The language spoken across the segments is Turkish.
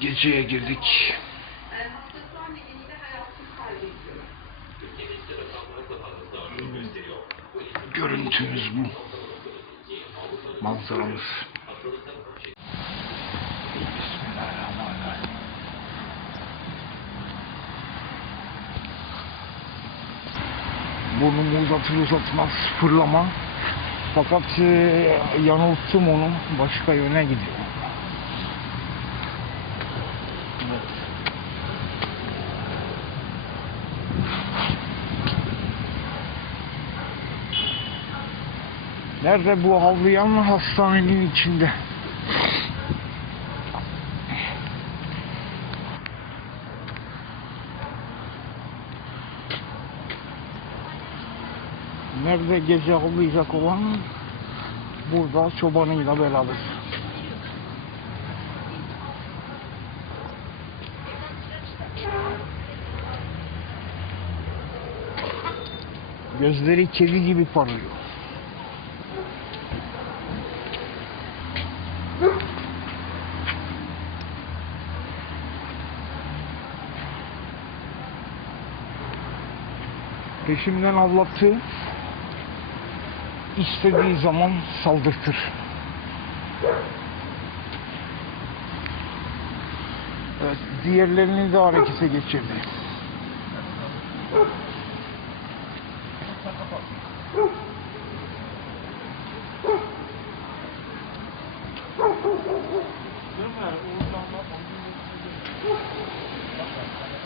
Geceye girdik. Görüntümüz bu. Manzaramız. Bismillahirrahmanirrahim. Burnumu uzatır uzatmaz fırlama. Fakat e, yanılttım onu. Başka yöne gidiyor. Evet. Nerede bu havlayan hastanenin içinde? Nerede gece havlayacak olan burada çobanıyla beraber. Gözleri kedi gibi parlıyor. Peşimden avlattı. istediği zaman saldırtır. Evet, diğerlerini de harekete geçirdi.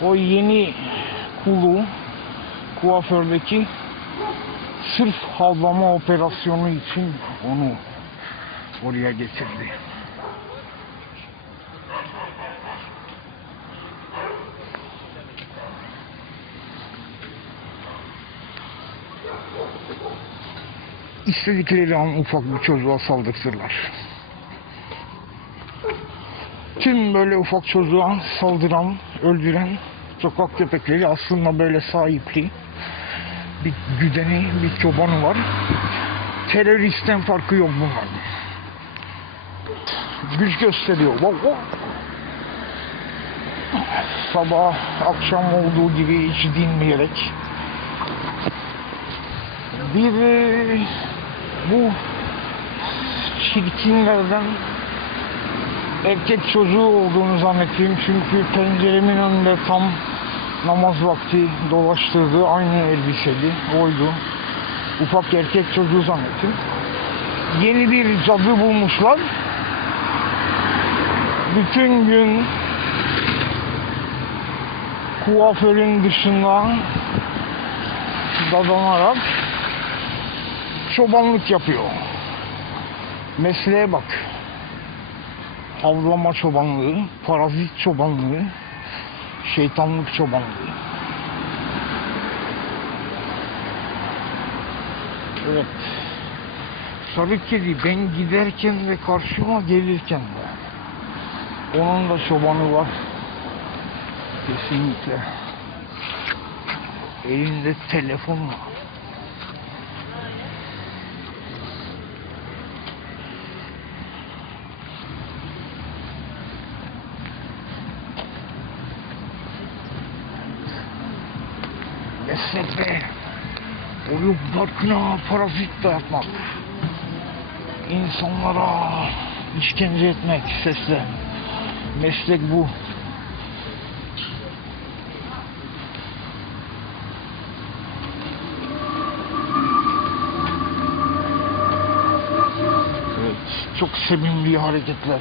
O yeni kulu kuafördeki sırf havlama operasyonu için onu oraya getirdi. İstedikleri an ufak bir çocuğa saldırtırlar. Tüm böyle ufak çocuğa saldıran, öldüren sokak köpekleri aslında böyle sahipli bir güdeni, bir çobanı var. Teröristten farkı yok bunların. Güç gösteriyor. Wow. Sabah, akşam olduğu gibi hiç dinmeyerek. Bir e, bu çirkinlerden erkek çocuğu olduğunu zannettim çünkü penceremin önünde tam namaz vakti dolaştırdı aynı elbiseli oydu ufak erkek çocuğu zannettim. Yeni bir cadı bulmuşlar. Bütün gün kuaförün dışında dadanarak çobanlık yapıyor. Mesleğe bak. Avlama çobanlığı, parazit çobanlığı, şeytanlık çobanlığı. Evet. Sarı kedi ben giderken ve karşıma gelirken de onun da çobanı var. Kesinlikle. Elinde telefon var. Meslekte oyun parkına parazit dayatmak, insanlara işkence etmek sesle. Meslek bu. Evet, çok sevimli hareketler.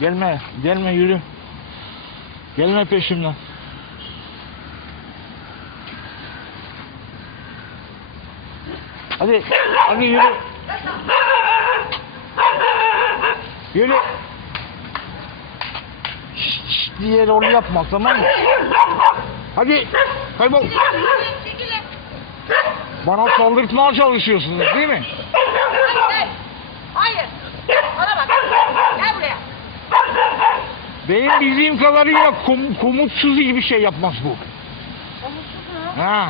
Gelme, gelme yürü. Gelme peşimden. Hadi, hadi yürü. Yürü. Şşt, şşt diye rol yapma tamam mı? Hadi, kaybol. Bana saldırtmaya çalışıyorsunuz değil mi? Hayır bak. Gel buraya. Benim bildiğim kadarıyla kom komutsuz iyi bir şey yapmaz bu. Omutsuz mu? Ha.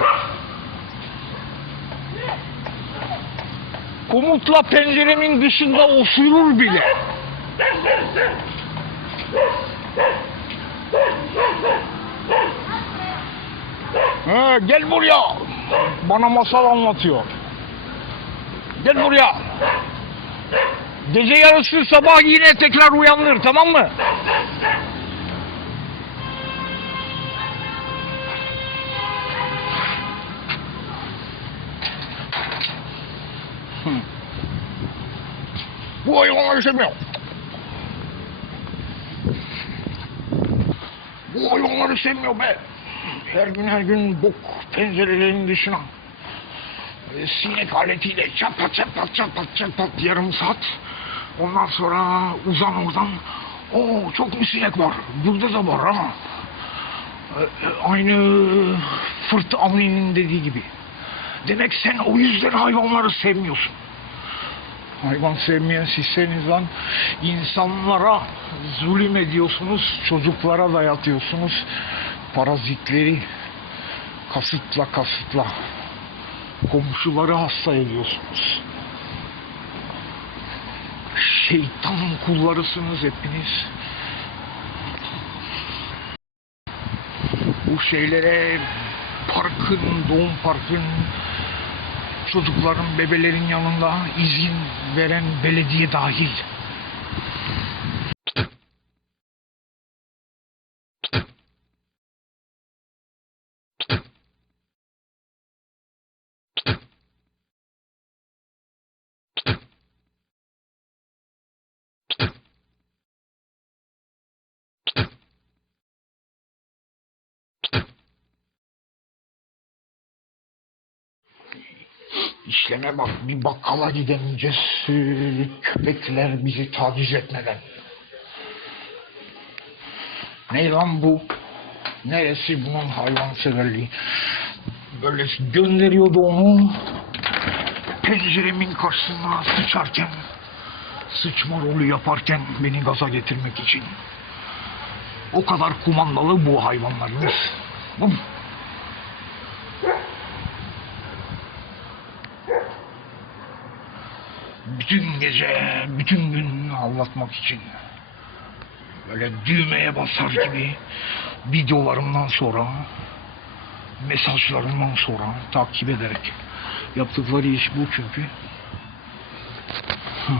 Komutla penceremin dışında osurur bile. He, gel buraya. Bana masal anlatıyor. Gel buraya. Gece yarısı sabah yine tekrar uyanır tamam mı? Bu hayvanları sevmiyor. Bu hayvanları sevmiyor be. Her gün her gün bok pencerelerin dışına. E, sinek aletiyle çapat çapat çapat çapat yarım saat. Ondan sonra uzan oradan. Oo çok mu sinek var? Burada da var ama. E, e, Aynı Fırt Avni'nin dediği gibi. Demek sen o yüzden hayvanları sevmiyorsun. Hayvan sevmeyen sizseniz lan insanlara zulüm ediyorsunuz, çocuklara dayatıyorsunuz. Parazitleri kasıtla kasıtla komşuları hasta ediyorsunuz. Şeytan kullarısınız hepiniz. Bu şeylere parkın, doğum parkın, çocukların, bebelerin yanında izin veren belediye dahil. İşleme bak bir bakkala gidemeyeceğiz. Köpekler bizi taciz etmeden. Ne lan bu? Neresi bunun hayvanseverliği? Böyle gönderiyordu onu. Penceremin karşısına sıçarken, sıçma rolü yaparken beni gaza getirmek için. O kadar kumandalı bu hayvanlarımız. Bum. Bütün gece, bütün gün anlatmak için böyle düğmeye basar gibi videolarımdan sonra, mesajlarımdan sonra takip ederek yaptıkları iş bu çünkü. Hı.